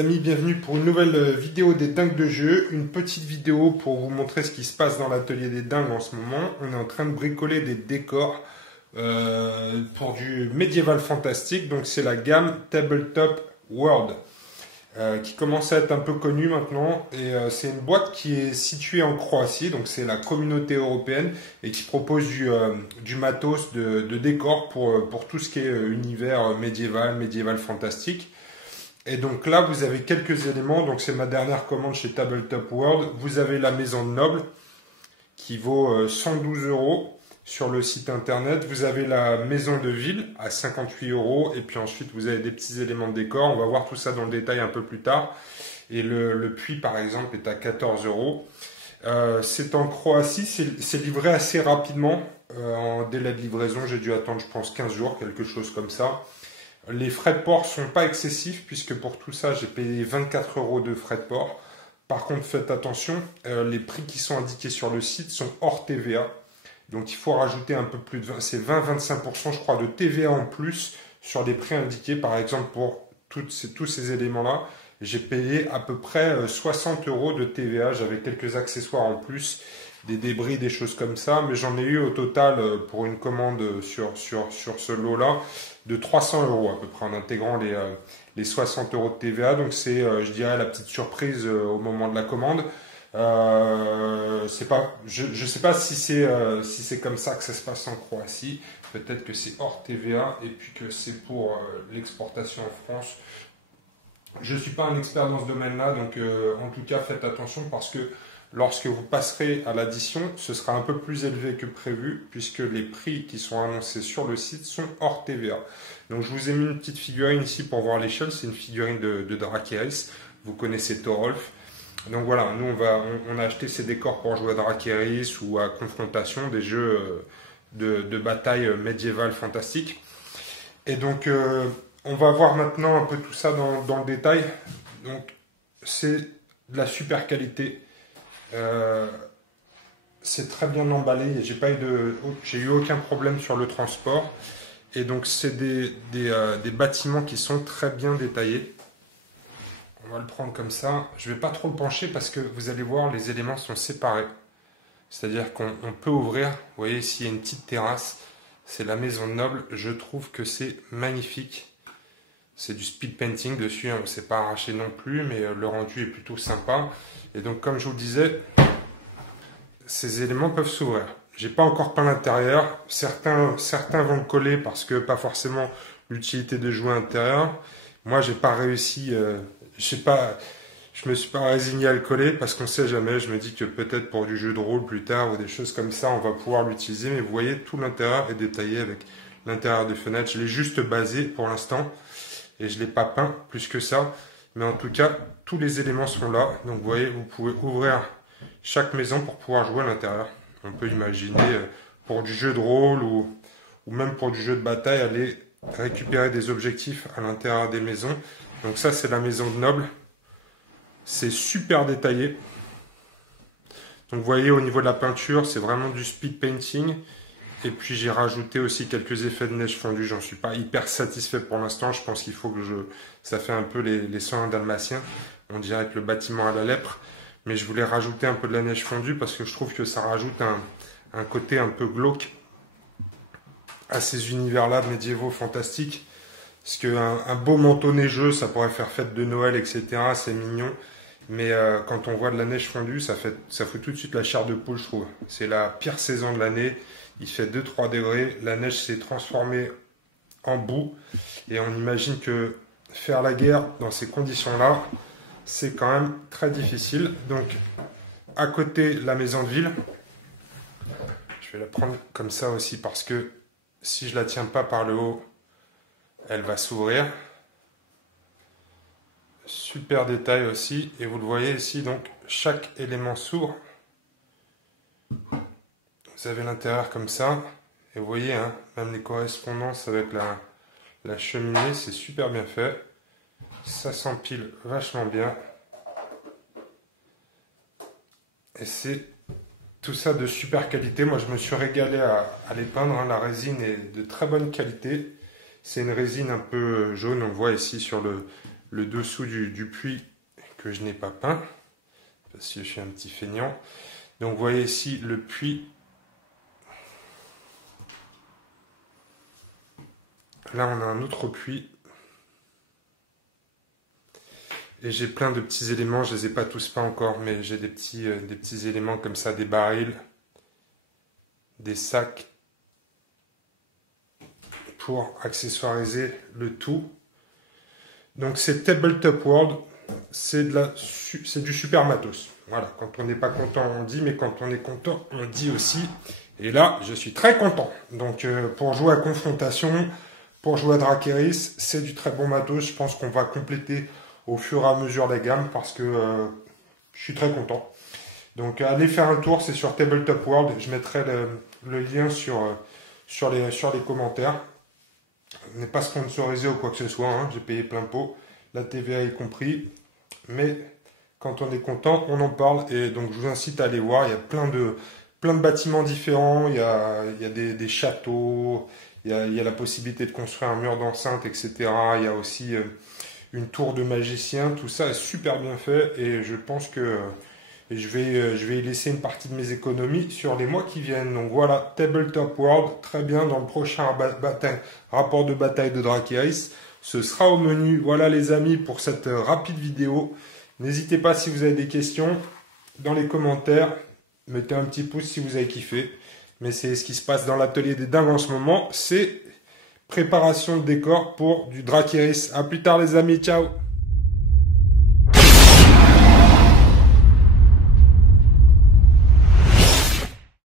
amis, bienvenue pour une nouvelle vidéo des dingues de jeu. Une petite vidéo pour vous montrer ce qui se passe dans l'atelier des dingues en ce moment. On est en train de bricoler des décors pour du médiéval fantastique. Donc c'est la gamme Tabletop World qui commence à être un peu connue maintenant. Et c'est une boîte qui est située en Croatie, donc c'est la communauté européenne et qui propose du matos de décor pour tout ce qui est univers médiéval fantastique. Et donc là, vous avez quelques éléments. Donc c'est ma dernière commande chez Tabletop World. Vous avez la maison de noble qui vaut 112 € sur le site internet. Vous avez la maison de ville à 58 €. Et puis ensuite, vous avez des petits éléments de décor. On va voir tout ça dans le détail un peu plus tard. Et le puits, par exemple, est à 14 €. C'est en Croatie. C'est livré assez rapidement. En délai de livraison, j'ai dû attendre, je pense, 15 jours, quelque chose comme ça. Les frais de port sont pas excessifs puisque pour tout ça j'ai payé 24 € de frais de port. Par contre faites attention, les prix qui sont indiqués sur le site sont hors TVA. Donc il faut rajouter un peu plus de 20, c'est 20-25% je crois de TVA en plus sur les prix indiqués. Par exemple pour tous ces éléments-là, j'ai payé à peu près 60 € de TVA. J'avais quelques accessoires en plus, des débris, des choses comme ça. Mais j'en ai eu au total pour une commande sur ce lot-là de 300 € à peu près en intégrant les 60 € de TVA. Donc c'est, je dirais, la petite surprise au moment de la commande. C'est pas, je sais pas si c'est comme ça que ça se passe en Croatie. Peut-être que c'est hors TVA et puis que c'est pour l'exportation en France. Je suis pas un expert dans ce domaine-là, donc en tout cas faites attention parce que lorsque vous passerez à l'addition, ce sera un peu plus élevé que prévu puisque les prix qui sont annoncés sur le site sont hors TVA. Donc je vous ai mis une petite figurine ici pour voir l'échelle. C'est une figurine de Dracarys. Vous connaissez Thorolf. Donc voilà, nous on a acheté ces décors pour jouer à Dracarys ou à Confrontation, des jeux de bataille médiévale fantastique. Et donc on va voir maintenant un peu tout ça dans le détail. Donc c'est de la super qualité. C'est très bien emballé. J'ai eu aucun problème sur le transport. Et donc c'est des bâtiments qui sont très bien détaillés. On va le prendre comme ça. Je vais pas trop le pencher parce que vous allez voir, les éléments sont séparés. C'est-à-dire qu'on peut ouvrir. Vous voyez ici, il y a une petite terrasse. C'est la maison de noble. Je trouve que c'est magnifique. C'est du speed painting dessus. Hein. C'est pas arraché non plus, mais le rendu est plutôt sympa. Et donc, comme je vous le disais, ces éléments peuvent s'ouvrir. J'ai pas encore peint l'intérieur. Certains vont le coller parce que pas forcément l'utilité de jouer à l'intérieur. Moi, j'ai pas réussi. Je me suis pas résigné à le coller parce qu'on sait jamais. Je me dis que peut-être pour du jeu de rôle plus tard ou des choses comme ça, on va pouvoir l'utiliser. Mais vous voyez, tout l'intérieur est détaillé avec l'intérieur des fenêtres. Je l'ai juste basé pour l'instant et je l'ai pas peint plus que ça. Mais en tout cas, tous les éléments sont là. Donc vous voyez, vous pouvez ouvrir chaque maison pour pouvoir jouer à l'intérieur. On peut imaginer pour du jeu de rôle ou même pour du jeu de bataille, aller récupérer des objectifs à l'intérieur des maisons. Donc ça, c'est la maison de noble. C'est super détaillé. Donc vous voyez, au niveau de la peinture, c'est vraiment du speed painting. Et puis j'ai rajouté aussi quelques effets de neige fondue. J'en suis pas hyper satisfait pour l'instant. Je pense qu'il faut que ça fait un peu les soins dalmatiens. On dirait que le bâtiment a la lèpre. Mais je voulais rajouter un peu de la neige fondue parce que je trouve que ça rajoute un côté un peu glauque à ces univers-là médiévaux fantastiques. Parce qu'un beau manteau neigeux, ça pourrait faire fête de Noël, etc. C'est mignon. Mais quand on voit de la neige fondue, ça fout tout de suite la chair de poule, je trouve. C'est la pire saison de l'année. Il fait 2-3 degrés. La neige s'est transformée en boue. Et on imagine que faire la guerre dans ces conditions-là, c'est quand même très difficile. Donc, à côté, la maison de ville. Je vais la prendre comme ça aussi parce que si je la tiens pas par le haut, elle va s'ouvrir. Super détail aussi. Et vous le voyez ici, donc chaque élément s'ouvre. Vous avez l'intérieur comme ça. Et vous voyez, hein, même les correspondances avec la cheminée, c'est super bien fait. Ça s'empile vachement bien. Et c'est tout ça de super qualité. Moi, je me suis régalé à les peindre. Hein. La résine est de très bonne qualité. C'est une résine un peu jaune. On voit ici sur le dessous du puits que je n'ai pas peint, parce que je suis un petit feignant. Donc vous voyez ici le puits. Là on a un autre puits. Et j'ai plein de petits éléments, je ne les ai pas tous peints encore, mais j'ai des petits éléments comme ça, des barils, des sacs, pour accessoiriser le tout. Donc c'est Tabletop World, c'est du super matos. Voilà, quand on n'est pas content on dit, mais quand on est content on dit aussi. Et là je suis très content. Donc pour jouer à Confrontation, pour jouer à Drakeris, c'est du très bon matos. Je pense qu'on va compléter au fur et à mesure la gamme parce que je suis très content. Donc allez faire un tour, c'est sur Tabletop World. Je mettrai le lien sur les commentaires. On n'est pas sponsorisé ou quoi que ce soit, hein. J'ai payé plein pot, la TVA y compris. Mais quand on est content, on en parle. Et donc je vous incite à aller voir, il y a plein de bâtiments différents, il y a des châteaux, il y a la possibilité de construire un mur d'enceinte, etc. Il y a aussi une tour de magicien, tout ça est super bien fait et je pense que je vais y laisser une partie de mes économies sur les mois qui viennent. Donc voilà, Tabletop World, très bien, dans le prochain rapport de bataille de Drakeris, ce sera au menu. Voilà les amis pour cette rapide vidéo. N'hésitez pas si vous avez des questions dans les commentaires, mettez un petit pouce si vous avez kiffé. Mais c'est ce qui se passe dans l'atelier des dingues en ce moment, c'est préparation de décor pour du Drakeris. A plus tard les amis, ciao!